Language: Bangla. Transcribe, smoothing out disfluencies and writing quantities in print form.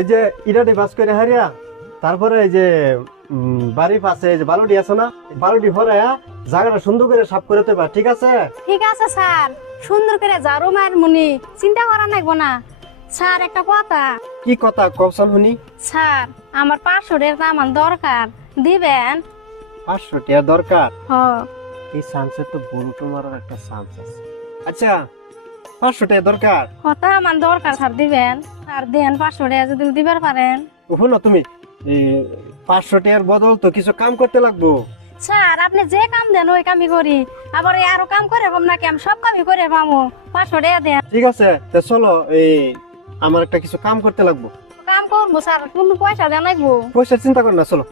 এই যে ইরাটি বাস করে হারিয়া তারপরে এই যে বাড়ির পাশে যে বালুটি আছে না বালুটি ভরায়া জায়গাটা সুন্দর করে সাফ করে দেবা, ঠিক আছে? ঠিক আছে স্যার, সুন্দর করে ঝাড়ু মার মুনি, চিন্তা করা নাগবো না। স্যার একটা কথা, কি কথা কবসন শুনি? স্যার আমার 500 টাকা আমার দরকার, দিবেন? 500 টাকা দরকার? হ। এই চান্সে তো বুলুটো মারার একটা চান্স আছে। আচ্ছা 500 টাকা দরকার? কথা আমার দরকার স্যার, দিবেন? আর দেন 500 টাকা যদি দিবার পারেন। শোনো তুমি, 500 টাকার বদল তো কিছু কাম করতে লাগবো। স্যার আপনি যে কাম দেন ওই কামই করি, আবার এই আরো কাম করে পাম নাকি? আমি সব কামই করে পামো, 500 টাকা দেন। ঠিক আছে তা চলো, আমার একটা কিছু কাম করতে লাগবো। কাম করবো স্যার, কোন পয়সা দেন লাগবো? পয়সা চিন্তা কর না, চলো।